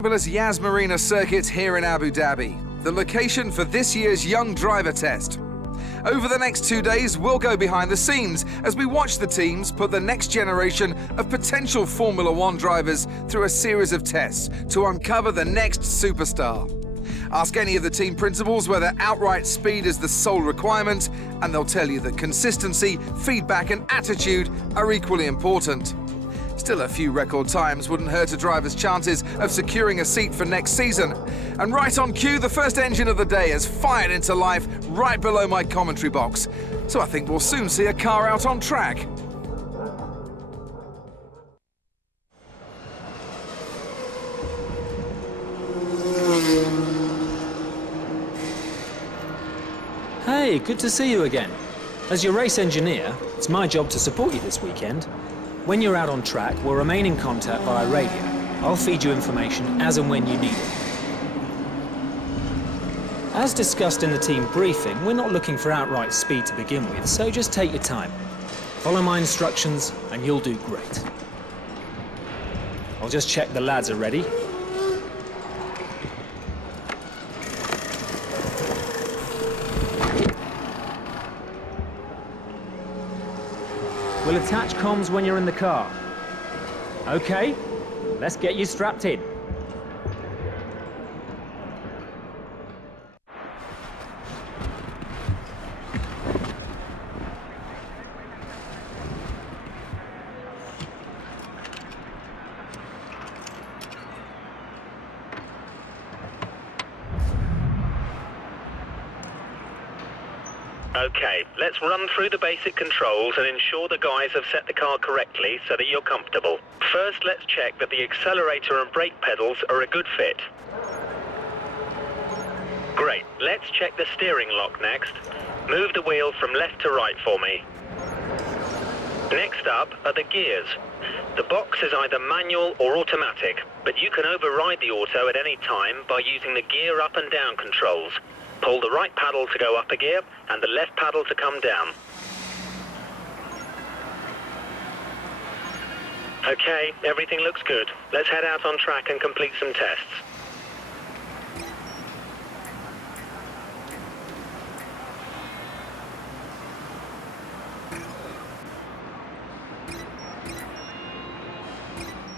Fabulous Yas Marina circuit here in Abu Dhabi, the location for this year's Young Driver Test. Over the next 2 days, we'll go behind the scenes as we watch the teams put the next generation of potential Formula One drivers through a series of tests to uncover the next superstar. Ask any of the team principals whether outright speed is the sole requirement, and they'll tell you that consistency, feedback and attitude are equally important. Still, a few record times wouldn't hurt a driver's chances of securing a seat for next season. And right on cue, the first engine of the day has fired into life right below my commentary box. So I think we'll soon see a car out on track. Hey, good to see you again. As your race engineer, it's my job to support you this weekend. When you're out on track, we'll remain in contact via radio. I'll feed you information as and when you need it. As discussed in the team briefing, we're not looking for outright speed to begin with, so just take your time. Follow my instructions and you'll do great. I'll just check the lads are ready. We'll attach comms when you're in the car. Okay, let's get you strapped in. Okay, let's run through the basic controls and ensure the guys have set the car correctly so that you're comfortable. First, let's check that the accelerator and brake pedals are a good fit. Great, let's check the steering lock next. Move the wheel from left to right for me. Next up are the gears. The box is either manual or automatic, but you can override the auto at any time by using the gear up and down controls. Pull the right paddle to go up a gear and the left paddle to come down. Okay, everything looks good. Let's head out on track and complete some tests.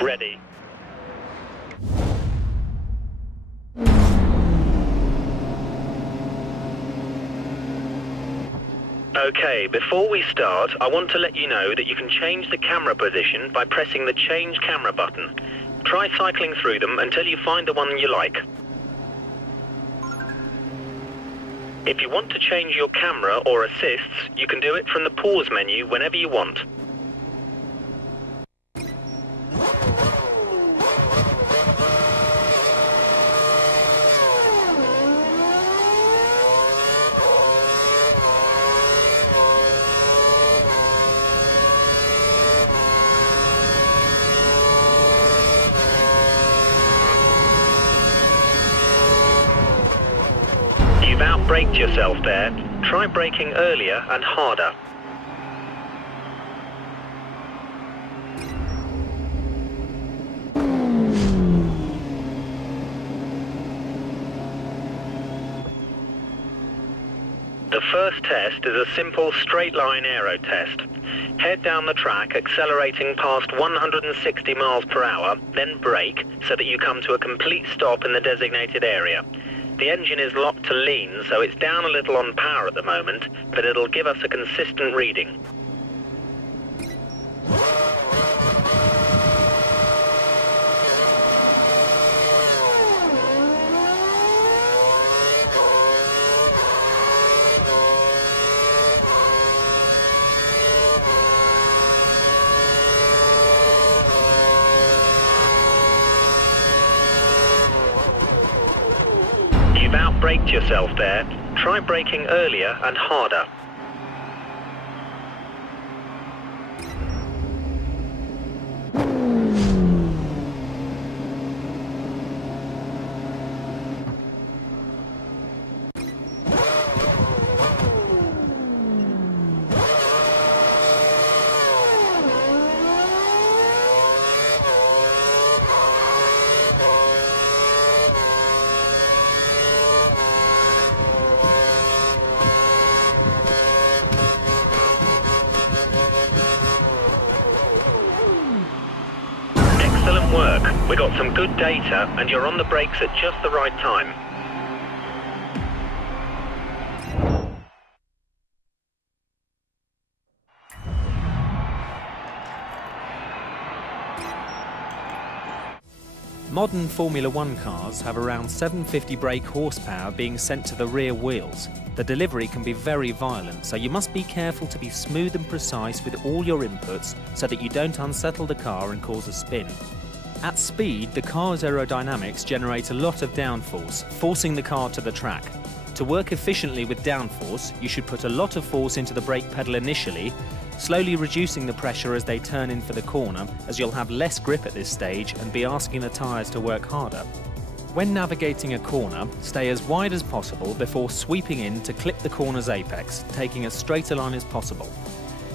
Ready. Okay, before we start, I want to let you know that you can change the camera position by pressing the Change Camera button. Try cycling through them until you find the one you like. If you want to change your camera or assists, you can do it from the Pause menu whenever you want. You've outbraked yourself there. Try braking earlier and harder. The first test is a simple straight-line aero test. Head down the track, accelerating past 160 miles per hour, then brake so that you come to a complete stop in the designated area. The engine is locked to lean, so it's down a little on power at the moment, but it'll give us a consistent reading. You've outbraked yourself there. Try braking earlier and harder. We got some good data and you're on the brakes at just the right time. Modern Formula One cars have around 750 brake horsepower being sent to the rear wheels. The delivery can be very violent, so you must be careful to be smooth and precise with all your inputs so that you don't unsettle the car and cause a spin. At speed, the car's aerodynamics generate a lot of downforce, forcing the car to the track. To work efficiently with downforce, you should put a lot of force into the brake pedal initially, slowly reducing the pressure as they turn in for the corner, as you'll have less grip at this stage and be asking the tyres to work harder. When navigating a corner, stay as wide as possible before sweeping in to clip the corner's apex, taking as straight a line as possible.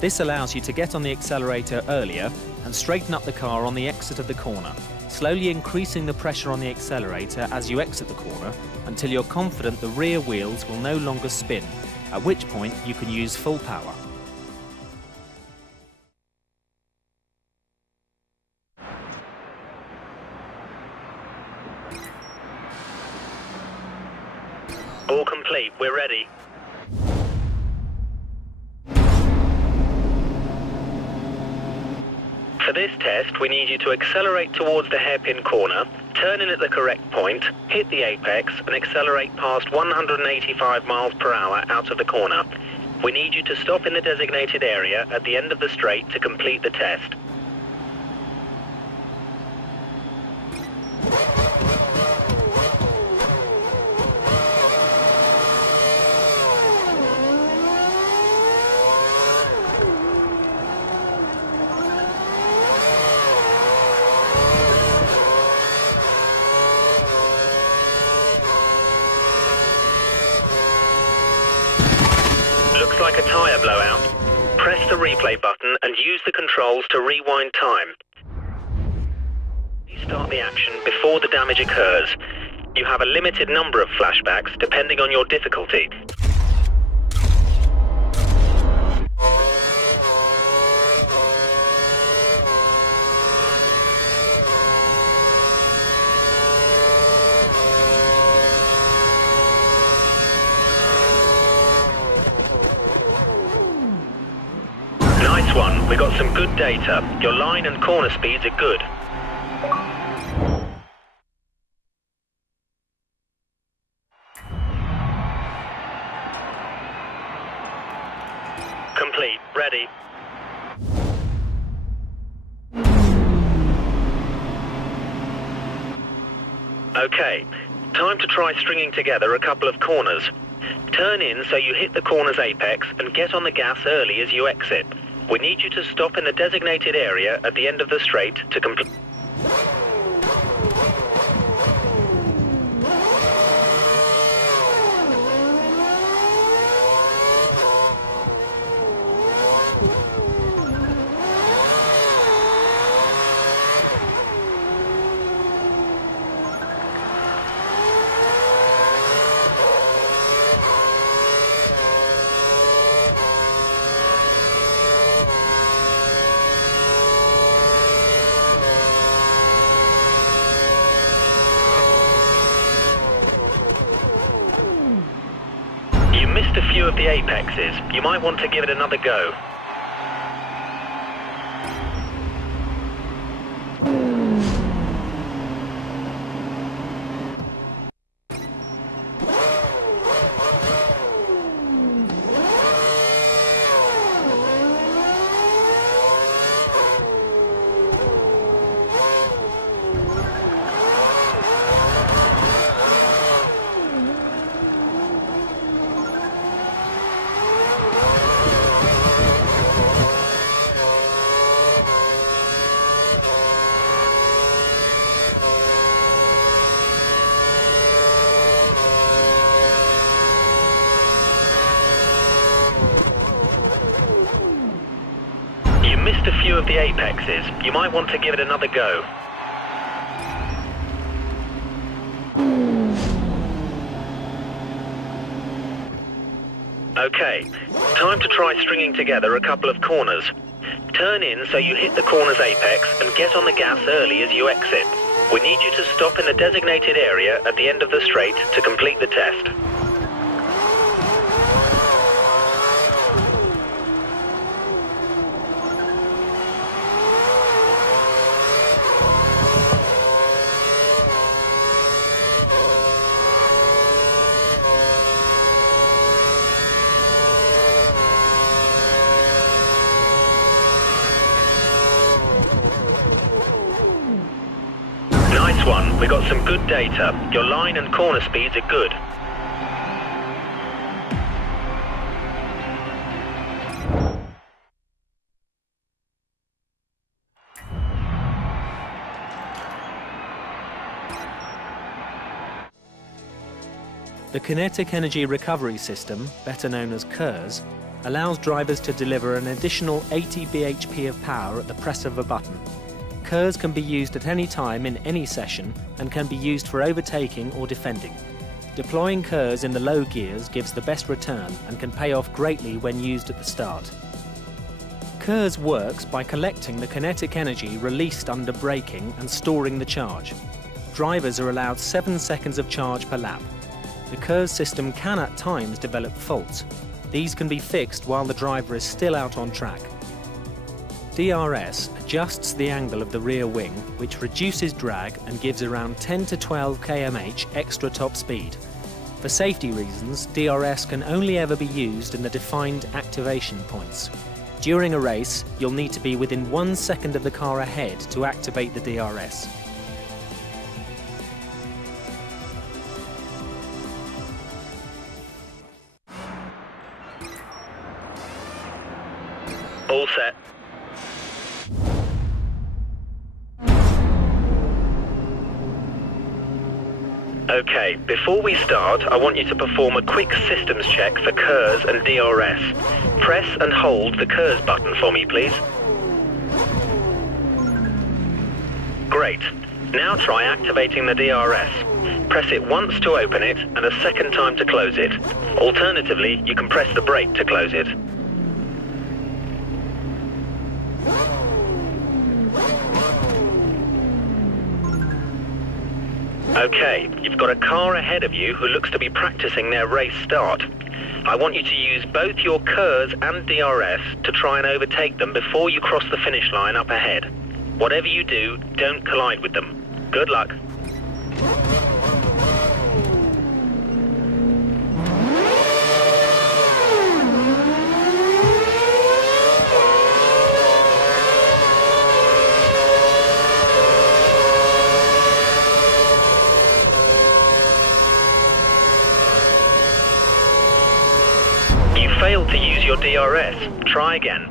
This allows you to get on the accelerator earlier and straighten up the car on the exit of the corner, slowly increasing the pressure on the accelerator as you exit the corner until you're confident the rear wheels will no longer spin, at which point you can use full power. All complete, we're ready. For this test, we need you to accelerate towards the hairpin corner, turn in at the correct point, hit the apex, and accelerate past 185 miles per hour out of the corner. We need you to stop in the designated area at the end of the straight to complete the test. Looks like a tyre blowout. Press the replay button and use the controls to rewind time. Start the action before the damage occurs. You have a limited number of flashbacks depending on your difficulty. Nice one, we got some good data. Your line and corner speeds are good. Complete, ready. Okay, time to try stringing together a couple of corners. Turn in so you hit the corner's apex and get on the gas early as you exit. We need you to stop in the designated area at the end of the straight to complete. Missed a few of the apexes. You might want to give it another go. Missed a few of the apexes. You might want to give it another go. Okay, time to try stringing together a couple of corners. Turn in so you hit the corner's apex and get on the gas early as you exit. We need you to stop in the designated area at the end of the straight to complete the test. Nice one. We got some good data. Your line and corner speeds are good. The Kinetic Energy Recovery System, better known as KERS, allows drivers to deliver an additional 80 bhp of power at the press of a button. KERS can be used at any time in any session and can be used for overtaking or defending. Deploying KERS in the low gears gives the best return and can pay off greatly when used at the start. KERS works by collecting the kinetic energy released under braking and storing the charge. Drivers are allowed 7 seconds of charge per lap. The KERS system can at times develop faults. These can be fixed while the driver is still out on track. DRS adjusts the angle of the rear wing, which reduces drag and gives around 10 to 12 km/h extra top speed. For safety reasons, DRS can only ever be used in the defined activation points. During a race, you'll need to be within 1 second of the car ahead to activate the DRS. All set. Okay, before we start, I want you to perform a quick systems check for KERS and DRS. Press and hold the KERS button for me, please. Great. Now try activating the DRS. Press it once to open it and a second time to close it. Alternatively, you can press the brake to close it. Okay, you've got a car ahead of you who looks to be practicing their race start. I want you to use both your KERS and DRS to try and overtake them before you cross the finish line up ahead. Whatever you do, don't collide with them. Good luck. You failed to use your DRS. Try again.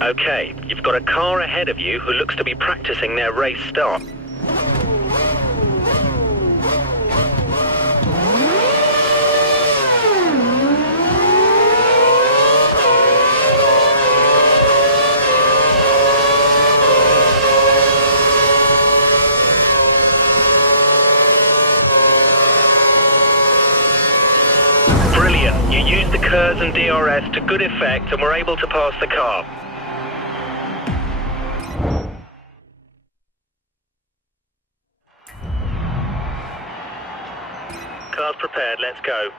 Okay, you've got a car ahead of you who looks to be practicing their race start. Brilliant. You used the KERS and DRS to good effect and were able to pass the car. Car's prepared, let's go.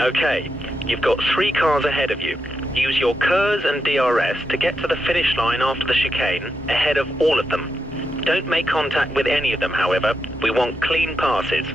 Okay, you've got 3 cars ahead of you. Use your KERS and DRS to get to the finish line after the chicane, ahead of all of them. Don't make contact with any of them, however. We want clean passes.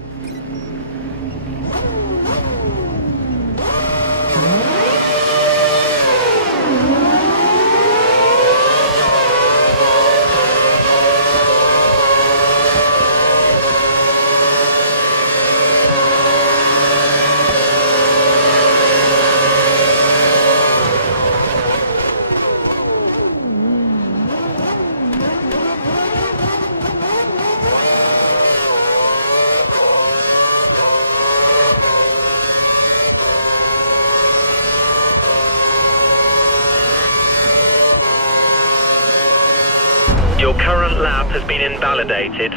Your current lap has been invalidated.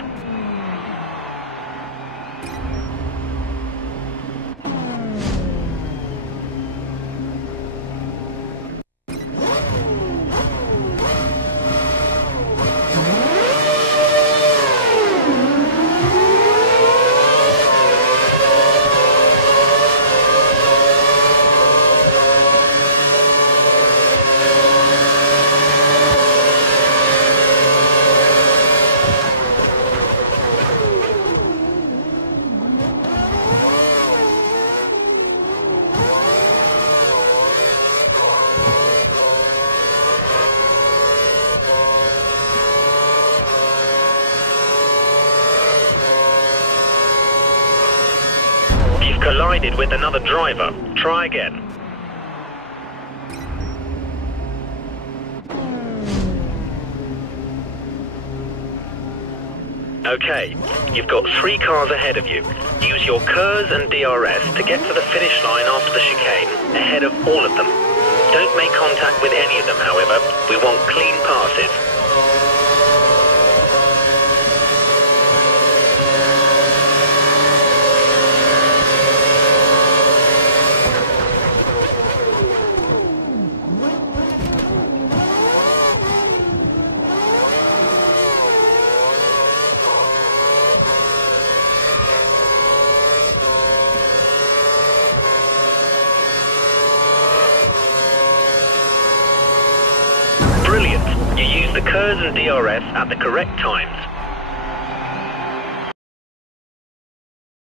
Collided with another driver. Try again. Okay, you've got 3 cars ahead of you. Use your KERS and DRS to get to the finish line after the chicane, ahead of all of them. Don't make contact with any of them, however. We want clean passes. Brilliant. You used the KERS and DRS at the correct times.